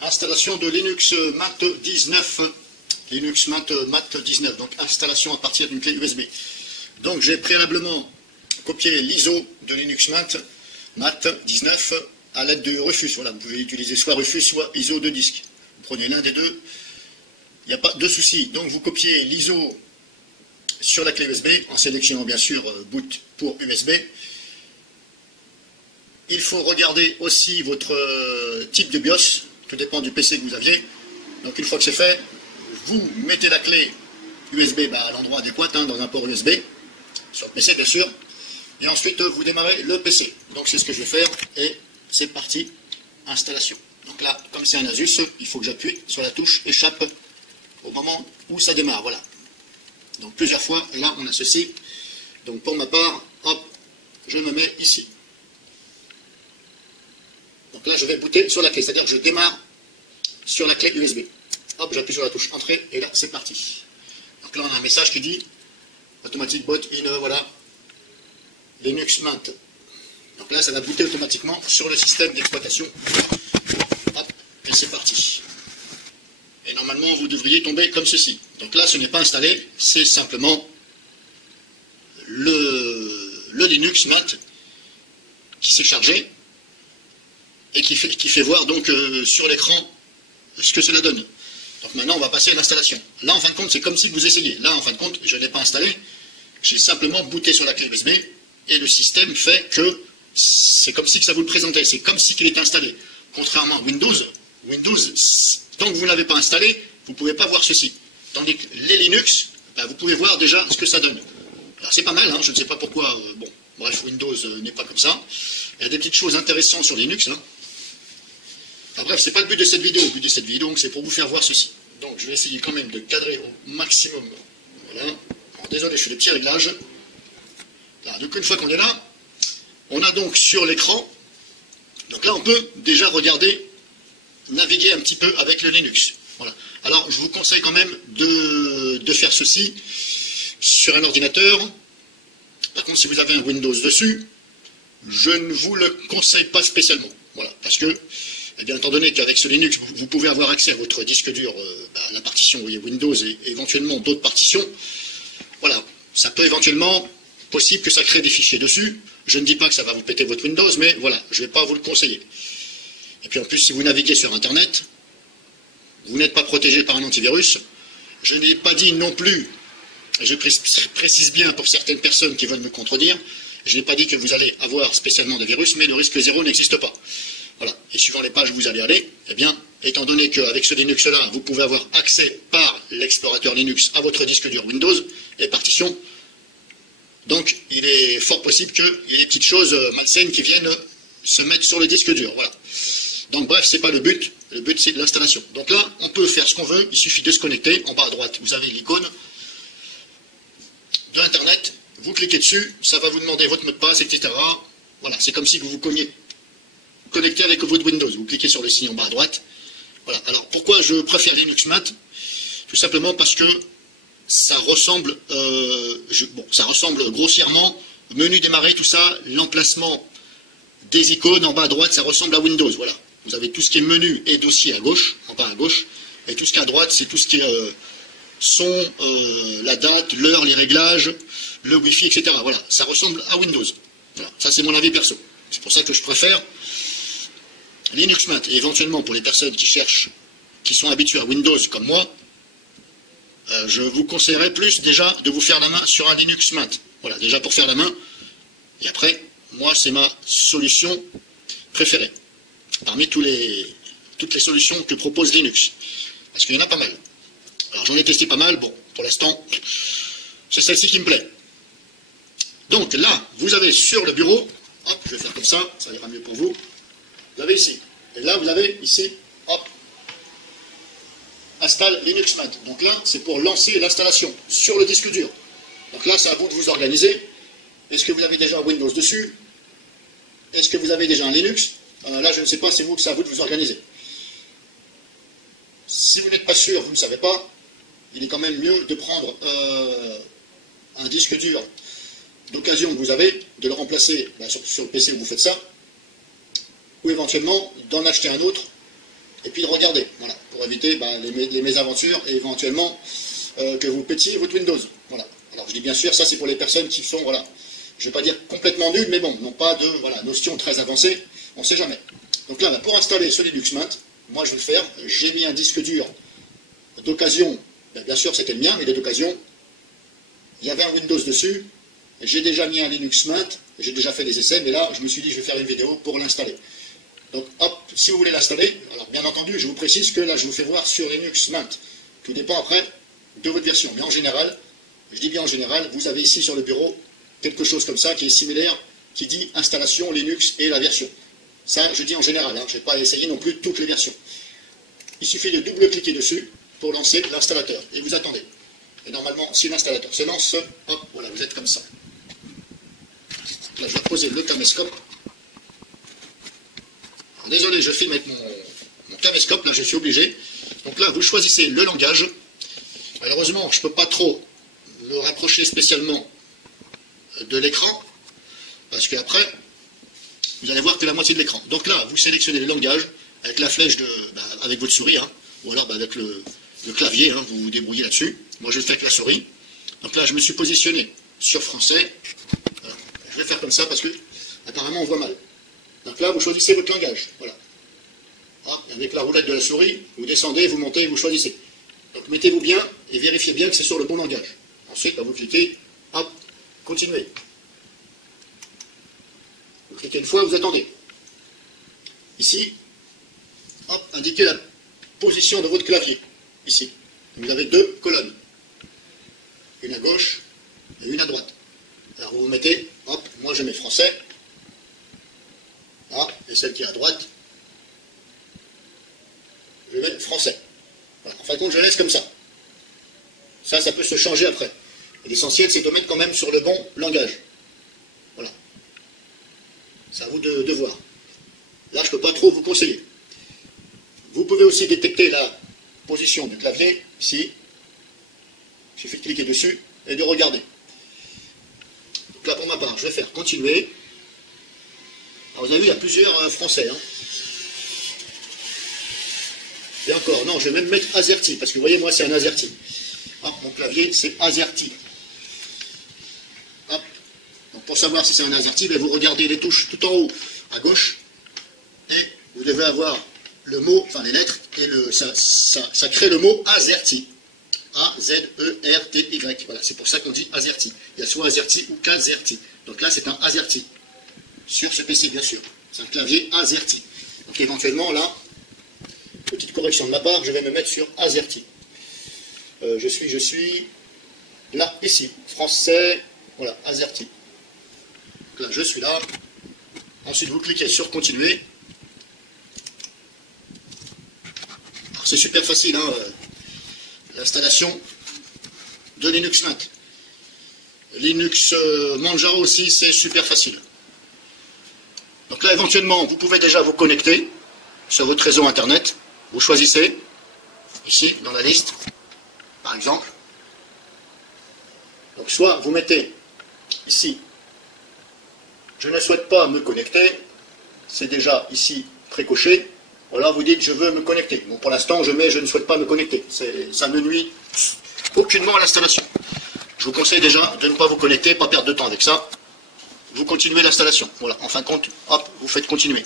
Installation de Linux Mint 19. Linux Mint 19, donc installation à partir d'une clé USB. Donc j'ai préalablement copié l'ISO de Linux Mint 19 à l'aide de Rufus. Voilà, vous pouvez utiliser soit Rufus, soit ISO de disque. Vous prenez l'un des deux, il n'y a pas de souci. Donc vous copiez l'ISO sur la clé USB, en sélectionnant bien sûr boot pour USB. Il faut regarder aussi votre type de BIOS, tout dépend du PC que vous aviez. Donc une fois que c'est fait, vous mettez la clé USB à l'endroit adéquat, dans un port USB, sur le PC bien sûr, et ensuite vous démarrez le PC. Donc c'est ce que je vais faire, et c'est parti, installation. Donc là, comme c'est un Asus, il faut que j'appuie sur la touche échappe au moment où ça démarre, voilà. Donc plusieurs fois, là on a ceci. Donc pour ma part, hop, je me mets ici. Donc là je vais booter sur la clé, c'est-à-dire que je démarre sur la clé USB. Hop, j'appuie sur la touche entrée et là c'est parti. Donc là on a un message qui dit automatic boot in, voilà, Linux Mint. Donc là ça va booter automatiquement sur le système d'exploitation. Hop, et c'est parti. Et normalement vous devriez tomber comme ceci. Donc là ce n'est pas installé, c'est simplement le Linux Mint qui s'est chargé et qui fait voir donc sur l'écran ce que cela donne. Donc maintenant on va passer à l'installation. Là en fin de compte c'est comme si vous essayez. Là en fin de compte je n'ai pas installé, j'ai simplement booté sur la clé USB et le système fait que c'est comme si que ça vous le présentait, c'est comme si qu'il était installé. Contrairement à Windows, tant que vous ne l'avez pas installé, vous ne pouvez pas voir ceci. Tandis que les Linux, vous pouvez voir déjà ce que ça donne. Alors c'est pas mal, je ne sais pas pourquoi, bon, bref, Windows n'est pas comme ça. Il y a des petites choses intéressantes sur Linux. Enfin, bref, c'est pas le but de cette vidéo. Le but de cette vidéo, c'est pour vous faire voir ceci. Donc je vais essayer quand même de cadrer au maximum. Voilà. Alors, désolé, je fais des petits réglages. Là, donc une fois qu'on est là, on a donc sur l'écran, donc là on peut déjà regarder, naviguer un petit peu avec le Linux. Voilà. Alors je vous conseille quand même de faire ceci sur un ordinateur. Par contre si vous avez un Windows dessus, je ne vous le conseille pas spécialement. Voilà, parce que, eh bien, étant donné qu'avec ce Linux, vous pouvez avoir accès à votre disque dur, à la partition où il y a Windows et éventuellement d'autres partitions. Voilà, ça peut éventuellement, possible que ça crée des fichiers dessus. Je ne dis pas que ça va vous péter votre Windows, mais voilà, je ne vais pas vous le conseiller. Et puis en plus, si vous naviguez sur Internet, vous n'êtes pas protégé par un antivirus. Je n'ai pas dit non plus, et je précise bien pour certaines personnes qui veulent me contredire, je n'ai pas dit que vous allez avoir spécialement des virus, mais le risque zéro n'existe pas. Voilà. Et suivant les pages où vous allez aller, eh bien, étant donné qu'avec ce Linux-là, vous pouvez avoir accès par l'explorateur Linux à votre disque dur Windows, les partitions, donc il est fort possible qu'il y ait des petites choses malsaines qui viennent se mettre sur le disque dur. Voilà. Donc bref, c'est pas le but c'est l'installation. Donc là, on peut faire ce qu'on veut, il suffit de se connecter. En bas à droite, vous avez l'icône de Internet, vous cliquez dessus, ça va vous demander votre mot de passe, etc. Voilà, c'est comme si vous vous connectez avec votre Windows. Vous cliquez sur le signe en bas à droite. Voilà. Alors pourquoi je préfère Linux Mint? Tout simplement parce que ça ressemble, ça ressemble grossièrement, menu démarrer, tout ça, l'emplacement des icônes en bas à droite, ça ressemble à Windows. Voilà. Vous avez tout ce qui est menu et dossier à gauche, en bas à gauche, et tout ce qui est à droite, c'est tout ce qui est son, la date, l'heure, les réglages, le Wi-Fi, etc. Voilà, ça ressemble à Windows. Voilà. Ça, c'est mon avis perso. C'est pour ça que je préfère Linux Mint. Et éventuellement, pour les personnes qui cherchent, qui sont habituées à Windows comme moi, je vous conseillerais plus déjà de vous faire la main sur un Linux Mint. Voilà, déjà pour faire la main. Et après, moi, c'est ma solution préférée. Parmi toutes les solutions que propose Linux. Parce qu'il y en a pas mal. Alors j'en ai testé pas mal, bon, pour l'instant, c'est celle-ci qui me plaît. Donc là, vous avez sur le bureau, hop, je vais faire comme ça ira mieux pour vous. Vous avez ici. Et là, vous avez ici, hop, installe Linux Mint. Donc là, c'est pour lancer l'installation sur le disque dur. Donc là, c'est à vous de vous organiser. Est-ce que vous avez déjà un Windows dessus? Est-ce que vous avez déjà un Linux? Là, je ne sais pas, c'est à vous de vous organiser. Si vous n'êtes pas sûr, vous ne savez pas, il est quand même mieux de prendre un disque dur d'occasion que vous avez, de le remplacer sur le PC où vous faites ça, ou éventuellement d'en acheter un autre et puis de regarder, voilà, pour éviter les mésaventures et éventuellement que vous pétiez votre Windows. Voilà. Alors je dis bien sûr, ça c'est pour les personnes qui sont, voilà, je ne vais pas dire complètement nulles, mais bon, n'ont pas de notion très avancée, on ne sait jamais. Donc là, pour installer ce Linux Mint, moi je vais le faire, j'ai mis un disque dur d'occasion, bien sûr c'était le mien, mais il est d'occasion, il y avait un Windows dessus, j'ai déjà mis un Linux Mint, j'ai déjà fait des essais, mais là je me suis dit je vais faire une vidéo pour l'installer. Donc hop, si vous voulez l'installer, alors bien entendu je vous précise que là je vous fais voir sur Linux Mint, tout dépend après de votre version, mais en général, je dis bien en général, vous avez ici sur le bureau quelque chose comme ça qui est similaire, qui dit installation Linux et la version. Ça je dis en général, hein, je ne vais pas essayer non plus toutes les versions. Il suffit de double-cliquer dessus pour lancer l'installateur, et vous attendez. Et normalement, si l'installateur se lance, hop, voilà, vous êtes comme ça. Là, je vais poser le caméscope. Alors, désolé, je filme avec mon caméscope, là, je suis obligé. Donc là, vous choisissez le langage. Malheureusement, je ne peux pas trop me rapprocher spécialement de l'écran, parce qu'après, vous allez voir que la moitié de l'écran. Donc là, vous sélectionnez le langage avec la flèche avec votre souris, hein, ou alors avec le clavier, hein, vous vous débrouillez là-dessus. Moi, je le fais avec la souris. Donc là, je me suis positionné sur français. Voilà. Je vais faire comme ça parce que, apparemment, on voit mal. Donc là, vous choisissez votre langage. Voilà. Hop, avec la roulette de la souris, vous descendez, vous montez, vous choisissez. Donc mettez-vous bien et vérifiez bien que c'est sur le bon langage. Ensuite, vous cliquez, hop, continuez. Vous cliquez une fois, vous attendez. Ici, hop, indiquez la position de votre clavier. Ici. Vous avez deux colonnes. Une à gauche et une à droite. Alors vous mettez, hop, moi je mets français. Ah, et celle qui est à droite, je mets français. Voilà. En fin de compte, je laisse comme ça. Ça peut se changer après. L'essentiel, c'est de mettre quand même sur le bon langage. Voilà. C'est à vous de voir. Là, je ne peux pas trop vous conseiller. Vous pouvez aussi détecter la position du clavier, ici. Il suffit de cliquer dessus et de regarder. Donc là, pour ma part, je vais faire continuer. Alors, vous avez vu, il y a plusieurs français. Hein. Et encore, non, je vais même mettre AZERTY, parce que vous voyez, moi, c'est un AZERTY. Hop, mon clavier, c'est AZERTY. Hop. Donc, pour savoir si c'est un AZERTY, ben, vous regardez les touches tout en haut, à gauche, et vous devez avoir le mot, enfin les lettres, et ça crée le mot AZERTY. A-Z-E-R-T-Y. Voilà, c'est pour ça qu'on dit AZERTY. Il y a soit AZERTY ou qu'AZERTY. Donc là, c'est un AZERTY. Sur ce PC, bien sûr. C'est un clavier AZERTY. Donc éventuellement, là, petite correction de ma part, je vais me mettre sur AZERTY. Je suis là, ici. Français, voilà, AZERTY. Donc là, je suis là. Ensuite, vous cliquez sur continuer. C'est super facile, hein, l'installation de Linux Mint. Linux Manjaro aussi, c'est super facile. Donc là, éventuellement, vous pouvez déjà vous connecter sur votre réseau Internet. Vous choisissez, ici, dans la liste, par exemple. Donc soit vous mettez ici, je ne souhaite pas me connecter, c'est déjà ici précoché. Voilà, vous dites je veux me connecter. Bon, pour l'instant, je mets je ne souhaite pas me connecter. Ça ne nuit aucunement à l'installation. Je vous conseille déjà de ne pas vous connecter, pas perdre de temps avec ça. Vous continuez l'installation. Voilà, en fin de compte, hop, vous faites continuer.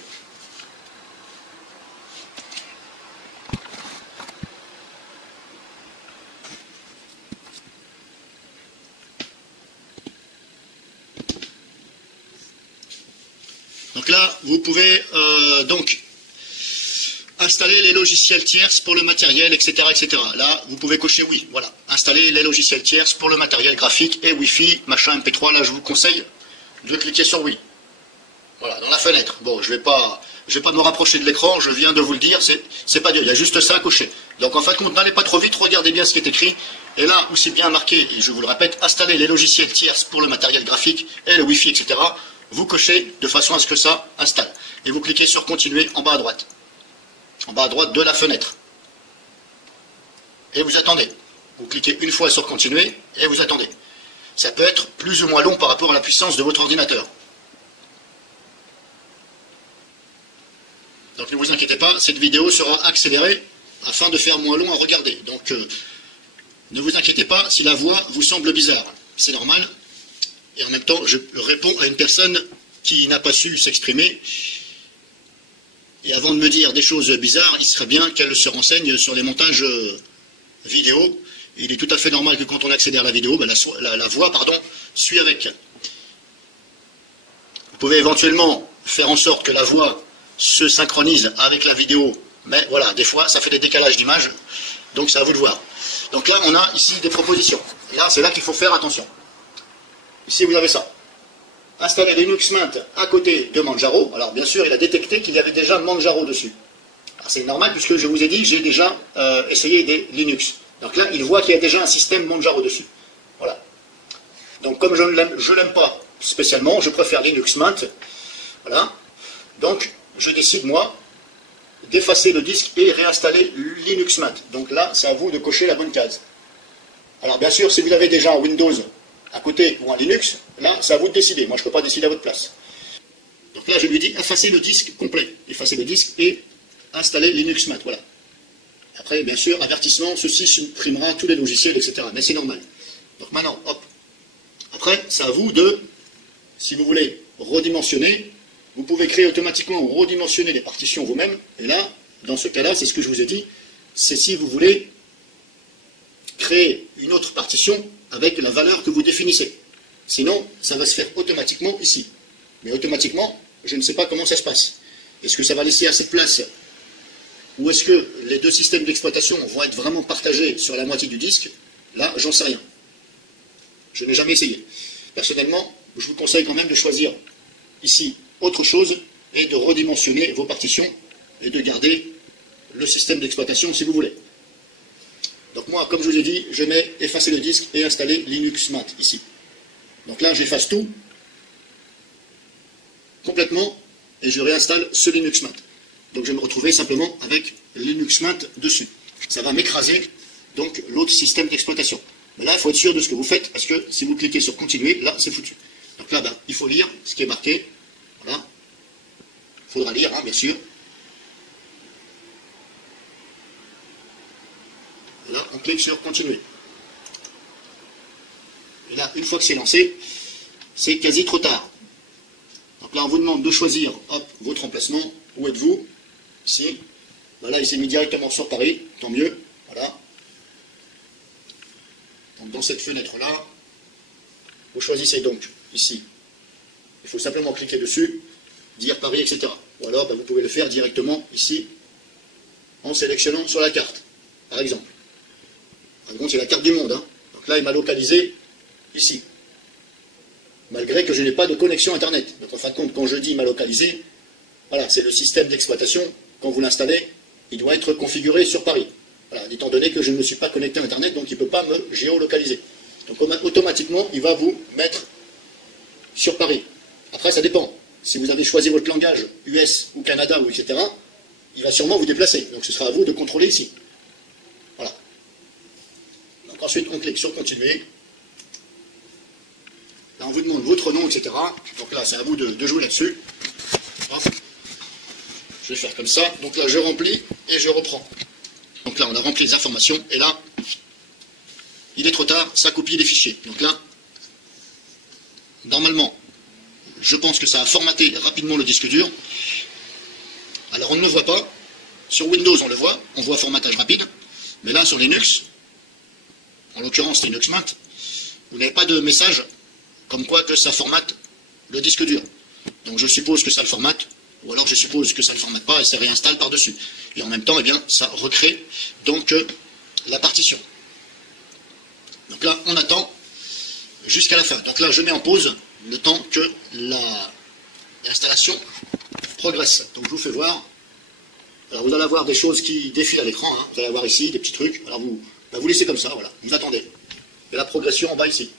Donc là, vous pouvez donc installer les logiciels tierces pour le matériel, etc., etc. Là, vous pouvez cocher oui. Voilà, installer les logiciels tierces pour le matériel graphique et Wi-Fi, machin MP3. Là, je vous conseille de cliquer sur oui. Voilà, dans la fenêtre. Bon, je vais pas me rapprocher de l'écran. Je viens de vous le dire. C'est pas dur. Il y a juste ça à cocher. Donc, en fin de compte, n'allez pas trop vite. Regardez bien ce qui est écrit. Et là où c'est bien marqué, et je vous le répète, installer les logiciels tierces pour le matériel graphique et le Wi-Fi, etc. Vous cochez de façon à ce que ça installe. Et vous cliquez sur continuer en bas à droite. En bas à droite de la fenêtre. Et vous attendez. Vous cliquez une fois sur continuer et vous attendez. Ça peut être plus ou moins long par rapport à la puissance de votre ordinateur. Donc Donc ne vous inquiétez pas, cette vidéo sera accélérée afin de faire moins long à regarder. Donc ne vous inquiétez pas si la voix vous semble bizarre. C'est normal. Et en même temps, je réponds à une personne qui n'a pas su s'exprimer. Et avant de me dire des choses bizarres, il serait bien qu'elle se renseigne sur les montages vidéo. Il est tout à fait normal que quand on accélère la vidéo, la voix suit avec. Vous pouvez éventuellement faire en sorte que la voix se synchronise avec la vidéo. Mais voilà, des fois, ça fait des décalages d'image. Donc c'est à vous de voir. Donc là, on a ici des propositions. Et là, c'est là qu'il faut faire attention. Ici, vous avez ça. Installer Linux Mint à côté de Manjaro. Alors bien sûr, il a détecté qu'il y avait déjà Manjaro dessus. C'est normal puisque je vous ai dit que j'ai déjà essayé des Linux. Donc là, il voit qu'il y a déjà un système Manjaro dessus. Voilà. Donc comme je ne l'aime pas spécialement, je préfère Linux Mint. Voilà. Donc je décide moi d'effacer le disque et réinstaller Linux Mint. Donc là, c'est à vous de cocher la bonne case. Alors bien sûr, si vous avez déjà un Windows à côté ou un Linux, là, c'est à vous de décider. Moi, je ne peux pas décider à votre place. Donc là, je lui dis effacer le disque complet. Effacer le disque et installer Linux Mint. Voilà. Après, bien sûr, avertissement, ceci supprimera tous les logiciels, etc. Mais c'est normal. Donc maintenant, hop. Après, c'est à vous de, si vous voulez, redimensionner. Vous pouvez créer automatiquement ou redimensionner les partitions vous-même. Et là, dans ce cas-là, c'est ce que je vous ai dit. C'est si vous voulez créer une autre partition avec la valeur que vous définissez. Sinon, ça va se faire automatiquement ici. Mais automatiquement, je ne sais pas comment ça se passe. Est-ce que ça va laisser assez de place? Ou est-ce que les deux systèmes d'exploitation vont être vraiment partagés sur la moitié du disque? Là, j'en sais rien. Je n'ai jamais essayé. Personnellement, je vous conseille quand même de choisir ici autre chose et de redimensionner vos partitions et de garder le système d'exploitation si vous voulez. Donc moi, comme je vous ai dit, je mets effacer le disque et installer Linux Mint ici. Donc là, j'efface tout complètement et je réinstalle ce Linux Mint. Donc je vais me retrouver simplement avec Linux Mint dessus. Ça va m'écraser donc l'autre système d'exploitation. Mais là, il faut être sûr de ce que vous faites parce que si vous cliquez sur continuer, là, c'est foutu. Donc là, il faut lire ce qui est marqué. Voilà. Il faudra lire, bien sûr. Là, on clique sur continuer. Et là, une fois que c'est lancé, c'est quasi trop tard. Donc là, on vous demande de choisir votre emplacement. Où êtes-vous? Ici. Là, il s'est mis directement sur Paris. Tant mieux. Voilà. Donc, dans cette fenêtre-là, vous choisissez donc ici. Il faut simplement cliquer dessus, dire Paris, etc. Ou alors, vous pouvez le faire directement ici, en sélectionnant sur la carte, par exemple. Par contre, c'est la carte du monde. Donc là, il m'a localisé ici. Malgré que je n'ai pas de connexion Internet. Donc en fin de compte, quand je dis il m'a localisé, voilà, c'est le système d'exploitation. Quand vous l'installez, il doit être configuré sur Paris. Voilà, étant donné que je ne me suis pas connecté à Internet, donc il ne peut pas me géolocaliser. Donc automatiquement, il va vous mettre sur Paris. Après, ça dépend. Si vous avez choisi votre langage, US ou Canada, ou etc., il va sûrement vous déplacer. Donc ce sera à vous de contrôler ici. Voilà. Donc ensuite, on clique sur continuer. Là, on vous demande votre nom, etc. Donc là, c'est à vous de jouer là-dessus. Je vais faire comme ça. Donc là, je remplis et je reprends. Donc là, on a rempli les informations. Et là, il est trop tard, ça copie les fichiers. Donc là, normalement, je pense que ça a formaté rapidement le disque dur. Alors, on ne le voit pas. Sur Windows, on le voit. On voit formatage rapide. Mais là, sur Linux, en l'occurrence Linux Mint, vous n'avez pas de message comme quoi que ça formate le disque dur. Donc je suppose que ça le formate, ou alors je suppose que ça ne le formate pas et ça réinstalle par-dessus. Et en même temps, ça recrée donc la partition. Donc là, on attend jusqu'à la fin. Donc là, je mets en pause le temps que l'installation progresse. Donc je vous fais voir. Alors vous allez avoir des choses qui défilent à l'écran. Vous allez avoir ici des petits trucs. Alors vous laissez comme ça, voilà. Vous attendez. Et la progression en bas ici.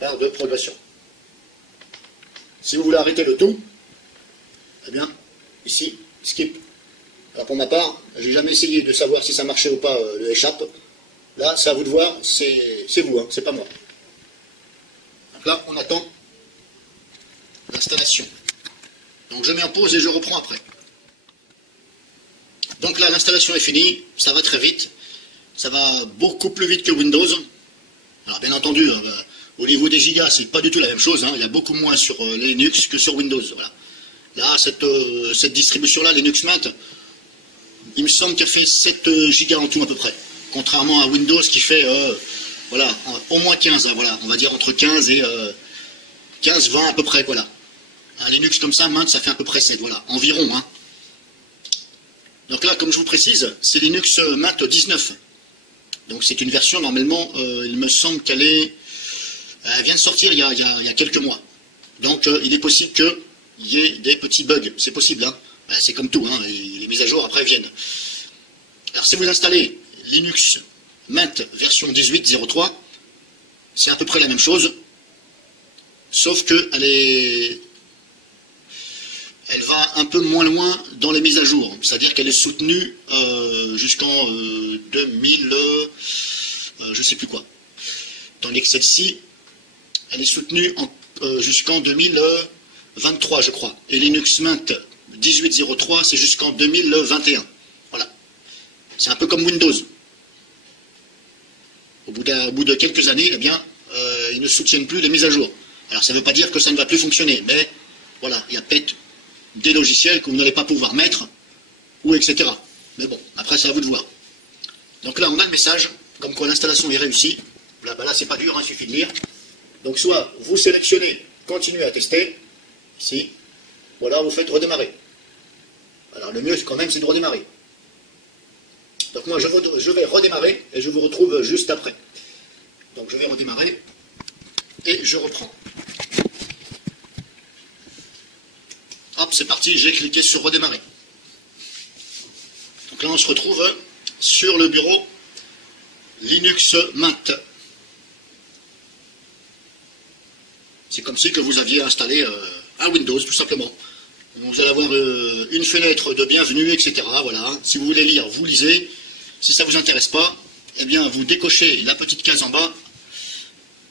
Barre de progression. Si vous voulez arrêter le tout, ici, skip. Alors pour ma part, j'ai jamais essayé de savoir si ça marchait ou pas le échappe. Là, c'est à vous de voir, c'est vous, c'est pas moi. Donc là, on attend l'installation. Donc je mets en pause et je reprends après. Donc là, l'installation est finie, ça va très vite. Ça va beaucoup plus vite que Windows. Alors bien entendu, au niveau des gigas, c'est pas du tout la même chose. Hein. Il y a beaucoup moins sur Linux que sur Windows. Voilà. Là, cette distribution-là, Linux Mint, il me semble qu'elle fait 7 gigas en tout à peu près. Contrairement à Windows qui fait voilà, au moins 15. Hein, voilà. On va dire entre 15 et 15-20 à peu près. Voilà. Un Linux comme ça, Mint, ça fait à peu près 7. Voilà. Environ. Hein. Donc là, comme je vous précise, c'est Linux Mint 19. Donc c'est une version, normalement, il me semble qu'elle vient de sortir il y a quelques mois. Donc il est possible qu'il y ait des petits bugs. C'est possible, hein. C'est comme tout, hein. Les mises à jour après viennent. Alors si vous installez Linux Mint version 18.03, c'est à peu près la même chose, sauf qu'elle va un peu moins loin dans les mises à jour. C'est-à-dire qu'elle est soutenue jusqu'en 2000, je sais plus quoi. Tandis que celle-ci, elle est soutenue jusqu'en 2023, je crois. Et Linux Mint 18.03, c'est jusqu'en 2021. Voilà. C'est un peu comme Windows. Au bout de quelques années, eh bien, ils ne soutiennent plus les mises à jour. Alors ça ne veut pas dire que ça ne va plus fonctionner, mais voilà, il y a peut-être des logiciels que vous n'allez pas pouvoir mettre, ou etc. Mais bon, après c'est à vous de voir. Donc là on a le message, comme quoi l'installation est réussie. Là, là c'est pas dur, hein, il suffit de lire. Donc soit vous sélectionnez, continuez à tester, ici, voilà, vous faites redémarrer. Alors le mieux quand même c'est de redémarrer. Donc moi je vais redémarrer et je vous retrouve juste après. Donc je vais redémarrer et je reprends. Hop, c'est parti, j'ai cliqué sur redémarrer. Donc là, on se retrouve sur le bureau Linux Mint. C'est comme si que vous aviez installé un Windows, tout simplement. Vous allez avoir une fenêtre de bienvenue, etc. Voilà. Si vous voulez lire, vous lisez. Si ça ne vous intéresse pas, eh bien, vous décochez la petite case en bas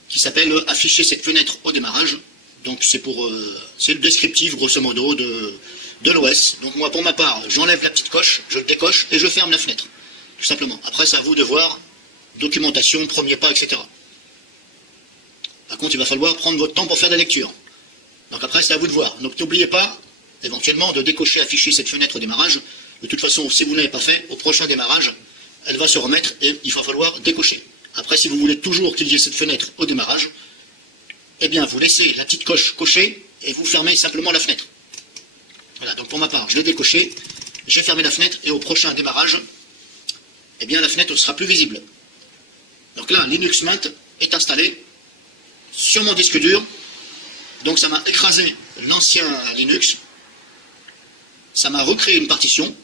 qui s'appelle « Afficher cette fenêtre au démarrage ». Donc c'est le descriptif grosso modo de l'OS. Donc moi pour ma part, j'enlève la petite coche, je le décoche et je ferme la fenêtre. Tout simplement. Après c'est à vous de voir, documentation, premier pas, etc. Par contre il va falloir prendre votre temps pour faire la lecture. Donc après c'est à vous de voir. Donc n'oubliez pas éventuellement de décocher, afficher cette fenêtre au démarrage. De toute façon, si vous ne l'avez pas fait, au prochain démarrage, elle va se remettre et il va falloir décocher. Après si vous voulez toujours qu'il y ait cette fenêtre au démarrage, eh bien, vous laissez la petite coche cochée et vous fermez simplement la fenêtre. Voilà, donc pour ma part, je l'ai décoché, j'ai fermé la fenêtre et au prochain démarrage, eh bien, la fenêtre ne sera plus visible. Donc là, Linux Mint est installé sur mon disque dur. Donc ça m'a écrasé l'ancien Linux. Ça m'a recréé une partition,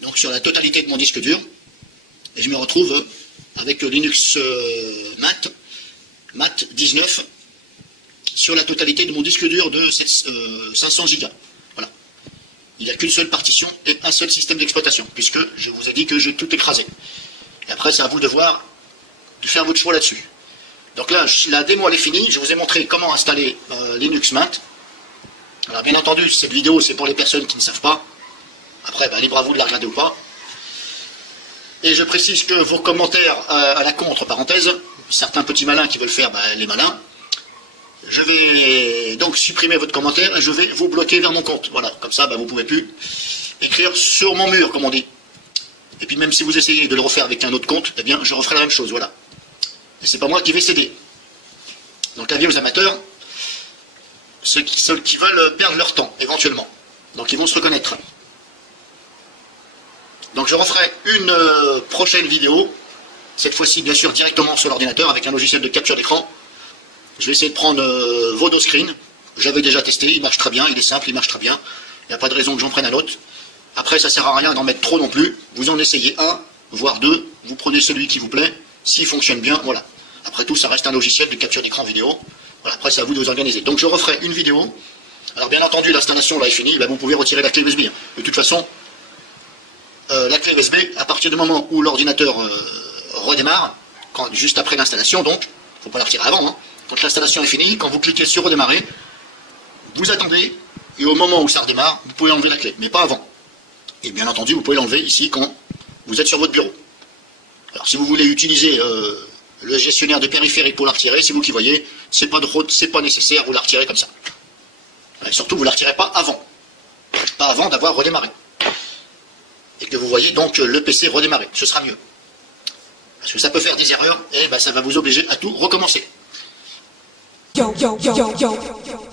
donc sur la totalité de mon disque dur. Et je me retrouve avec le Linux Mint 19 sur la totalité de mon disque dur de 500 Go. Voilà. Il n'y a qu'une seule partition et un seul système d'exploitation, puisque je vous ai dit que j'ai tout écrasé. Et après, c'est à vous de voir, de faire votre choix là-dessus. Donc là, la démo elle est finie, je vous ai montré comment installer Linux Mint. Alors bien entendu, cette vidéo c'est pour les personnes qui ne savent pas. Après, libre à vous de la regarder ou pas. Et je précise que vos commentaires à la contre parenthèse, certains petits malins qui veulent faire les malins, je vais donc supprimer votre commentaire et je vais vous bloquer vers mon compte. Voilà, comme ça, vous ne pouvez plus écrire sur mon mur, comme on dit. Et puis même si vous essayez de le refaire avec un autre compte, eh bien, je referai la même chose, voilà. Et c'est pas moi qui vais céder. Donc, avis aux amateurs, ceux qui veulent perdre leur temps, éventuellement. Donc, ils vont se reconnaître. Donc, je referai une prochaine vidéo, cette fois-ci, bien sûr, directement sur l'ordinateur, avec un logiciel de capture d'écran. Je vais essayer de prendre Vodoscreen. J'avais déjà testé, il marche très bien, il est simple, il marche très bien. Il n'y a pas de raison que j'en prenne un autre. Après, ça ne sert à rien d'en mettre trop non plus. Vous en essayez un, voire deux. Vous prenez celui qui vous plaît. S'il fonctionne bien, voilà. Après tout, ça reste un logiciel de capture d'écran vidéo. Voilà, après, c'est à vous de vous organiser. Donc, je referai une vidéo. Alors, bien entendu, l'installation là est finie. Vous pouvez retirer la clé USB. De toute façon, la clé USB, à partir du moment où l'ordinateur redémarre, juste après l'installation, donc, il ne faut pas la retirer avant, hein. Quand l'installation est finie, quand vous cliquez sur redémarrer, vous attendez, et au moment où ça redémarre, vous pouvez enlever la clé, mais pas avant. Et bien entendu, vous pouvez l'enlever ici quand vous êtes sur votre bureau. Alors si vous voulez utiliser le gestionnaire de périphérique pour la retirer, c'est vous qui voyez, c'est pas nécessaire, vous la retirez comme ça. Et surtout, vous ne la retirez pas avant. Pas avant d'avoir redémarré. Et que vous voyez donc le PC redémarrer, ce sera mieux. Parce que ça peut faire des erreurs, et ben, ça va vous obliger à tout recommencer. Yo, yo, yo, yo, yo.